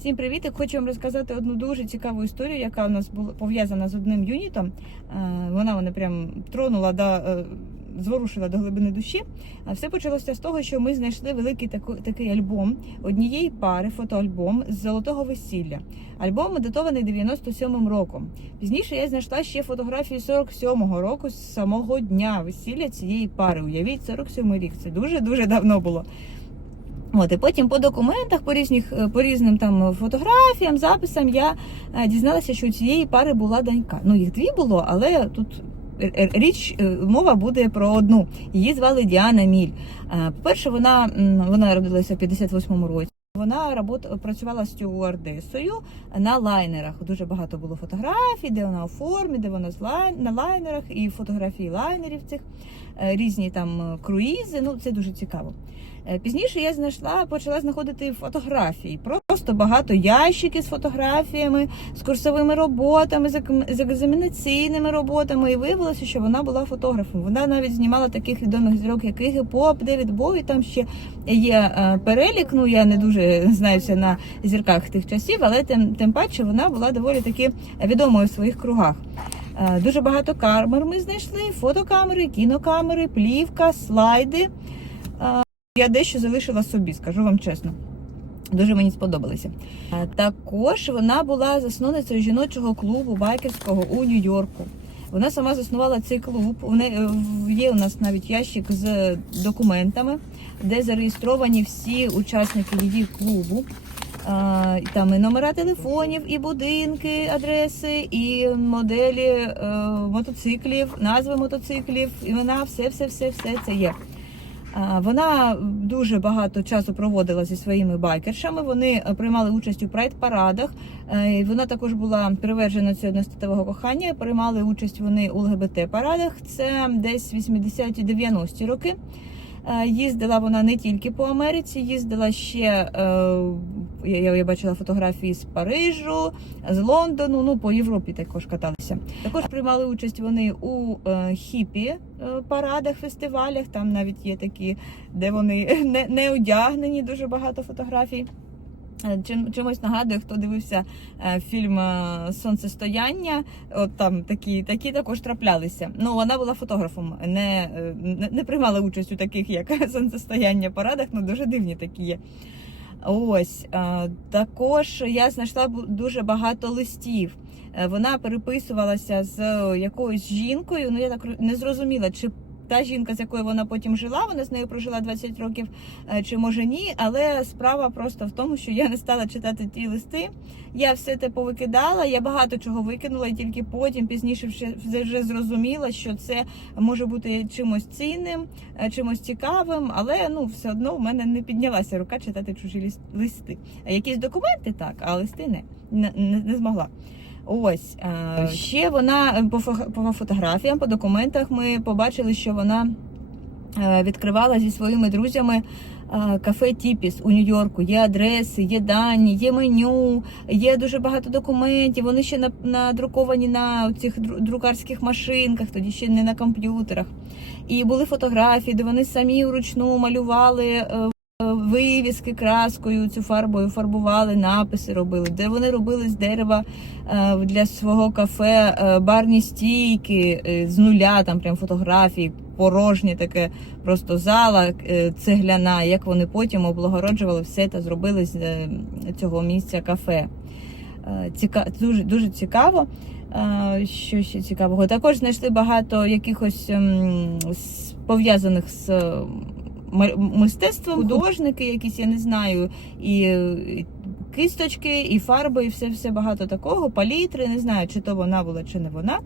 Всім привіт! Я Хочу вам розказати одну дуже цікаву історію, яка у нас була пов'язана з одним юнітом. Е, Вона мене прям тронула да, е, зворушила до глибини душі. Все почалося з того, що ми знайшли великий такий альбом однієї пари, фотоальбом з золотого весілля. Альбом датований 97-м роком. Пізніше я знайшла ще фотографії 47-го року з самого дня весілля цієї пари. Уявіть, 47-й рік. Це дуже дуже давно було. От, і потім по документах, по різних е, по різним там фотографіям, записам я е, дізналася, що у цієї пари була донька. Ну, їх дві було, але тут річ е, мова буде про одну. Її звали Діана Міль. По-перше, вона, вона народилася в 58-му році. Вона робот, працювала стюардесою на лайнерах. Дуже багато було фотографій, де вона у формі, де вона з лай, на лайнерах, і фотографії лайнерів цих, різні там круїзи. Ну, це дуже цікаво. Е, Пізніше я знайшла, почала знаходити фотографії. Просто багато ящиків з фотографіями, з курсовими роботами, з екзаменаційними роботами. І виявилося, що вона була фотографом. Вона навіть знімала таких відомих зірок, як Ігі Поп, Девід Бові. Там ще є е, перелік. Ну я не дуже знаюся на зірках тих часів, але тим, тим паче вона була доволі таки відомою в своїх кругах. Е, Дуже багато камер ми знайшли: фотокамери, кінокамери, плівка, слайди. Я дещо залишила собі, скажу вам чесно. Дуже мені сподобалося. Е, Також вона була засновницею жіночого клубу байкерського у Нью-Йорку. Вона сама заснувала цей клуб. Е, є у нас навіть ящик з документами, де зареєстровані всі учасники її клубу. Там і номера телефонів, і будинки, адреси, і моделі е, мотоциклів, назви мотоциклів, імена, все, все, все, все це є. Вона дуже багато часу проводила зі своїми байкершами. Вони е, приймали участь у прайд-парадах. Е, Вона також була привержена цього одностатевого кохання. Приймали участь вони у ЛГБТ-парадах. Це десь 80-90-ті роки. Е, Їздила вона не тільки по Америці, їздила ще. Я, я бачила фотографії з Парижу, з Лондону. Ну по Європі також каталися. Також приймали участь вони у е, хіпі е, парадах, фестивалях. Там навіть є такі, де вони не, не одягнені, дуже багато фотографій. Е, Чим, чимось нагадує, хто дивився е, фільм Сонцестояння, от там такі, такі також траплялися. Ну, вона була фотографом, не, не, не приймала участь у таких, як сонцестояння парадах, ну дуже дивні такі є. Ось е, також я знайшла дуже багато листів. Е, Вона переписувалася з якоюсь жінкою. Ну я так не зрозуміла, чи та жінка, з якою вона потім жила, вона з нею прожила 20 років, е, чи може ні. Але справа просто в тому, що я не стала читати ті листи. Я все те повикидала. Я багато чого викинула, і тільки потім пізніше вже, зрозуміла, що це може бути чимось цінним, е, чимось цікавим, але ну все одно в мене не піднялася рука читати чужі листи. Якісь документи так, а листи не, не, не змогла. Ось е, ще вона е, по, фо- по фотографіям, по документах ми побачили, що вона е, відкривала зі своїми друзями кафе Тіпіс у Нью-Йорку. Є адреси, є дані, є меню, є дуже багато документів. Вони ще надруковані на цих друкарських машинках, тоді ще не на комп'ютерах. І були фотографії, де вони самі вручну малювали. Вивіски краскою, цю фарбою фарбували, написи робили, де вони робили з дерева е, для свого кафе е, барні стійки е, з нуля, там прям фотографії, порожнє таке просто зала цегляна, як вони потім облагороджували все та зробили з цього місця кафе. Ціка... Дуже, дуже цікаво. Що ще цікавого? Також знайшли багато якихось ем, пов'язаних з мистецтвом, художники, якісь, я не знаю, і кисточки, і фарби, і все, все багато такого. Палітри, не знаю, чи то вона була, чи не вона.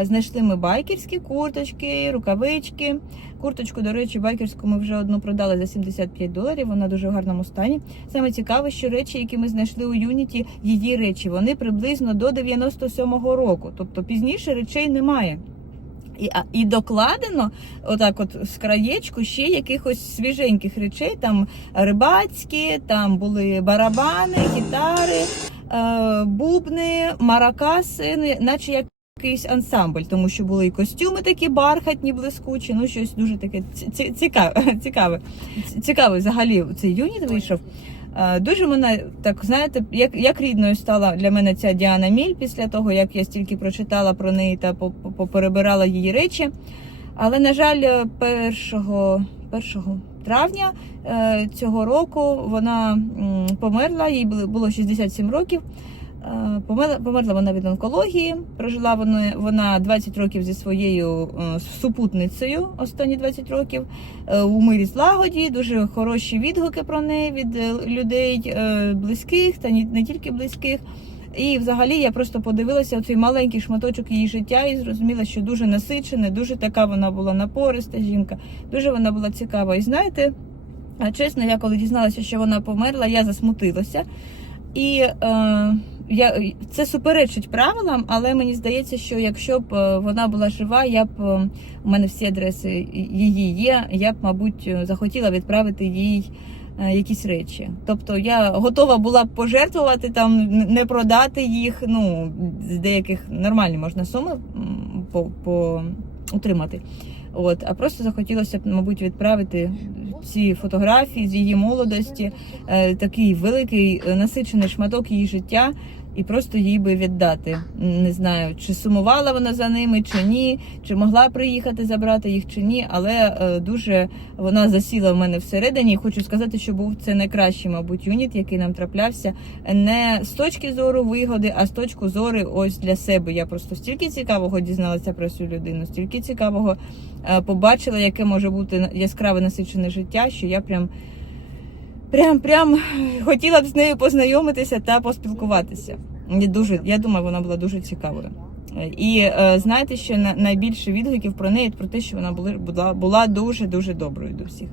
Е, Знайшли ми байкерські курточки, рукавички. Курточку, до речі, байкерську ми вже одну продали за 75 доларів. Вона дуже в гарному стані. Саме цікаве, що речі, які ми знайшли у Юніті, її речі, вони приблизно до 97-го року. Тобто пізніше речей немає. І, і докладено, отак, от з краєчку, ще якихось свіженьких речей, там рибацькі, там були барабани, гітари, е, бубни, маракаси, ну, наче як якийсь ансамбль, тому що були і костюми такі бархатні, блискучі, ну щось дуже таке ці- ці- цікаве. цікаве. Цікавий взагалі цей юніт вийшов. Е, Дуже мене так знаєте, як, як рідною стала для мене ця Діана Міль після того, як я стільки прочитала про неї та по- по- поперебирала її речі. Але, на жаль, 1, 1 травня е, цього року вона померла, їй було 67 років. Е, Померла, вона від онкології. Прожила вона, вона 20 років зі своєю е, супутницею, останні 20 років е, у мирі злагоді. Дуже хороші відгуки про неї від людей близьких та не тільки близьких. І взагалі я просто подивилася цей маленький шматочок її життя і зрозуміла, що дуже насичена, дуже така вона була напориста жінка, дуже вона була цікава. І знаєте, чесно, я коли дізналася, що вона померла, я засмутилася. І е, я, це суперечить правилам, але мені здається, що якщо б е, вона була жива, я б е, у мене всі адреси її є. Я б, мабуть, е, захотіла відправити їй якісь речі. Тобто я готова була б пожертвувати там, не продати їх. Ну з деяких нормальні можна суми по, по утримати. От, а просто захотілося б, мабуть, відправити ці фотографії з її молодості, такий великий насичений шматок її життя, і просто їй би віддати. Не знаю, чи сумувала вона за ними, чи ні, чи могла приїхати забрати їх, чи ні, але е, дуже вона засіла в мене всередині. І хочу сказати, що був це найкращий, мабуть, юніт, який нам траплявся, не з точки зору вигоди, а з точки зору ось для себе. Я просто стільки цікавого дізналася про цю людину, стільки цікавого е, побачила, яке може бути яскраве насичене життя, що я прям. Прям прям хотіла б з нею познайомитися та поспілкуватися. Я дуже, я думаю, вона була дуже цікавою. І е, знаєте, що найбільше відгуків про неї про те, що вона була, була дуже дуже доброю до всіх.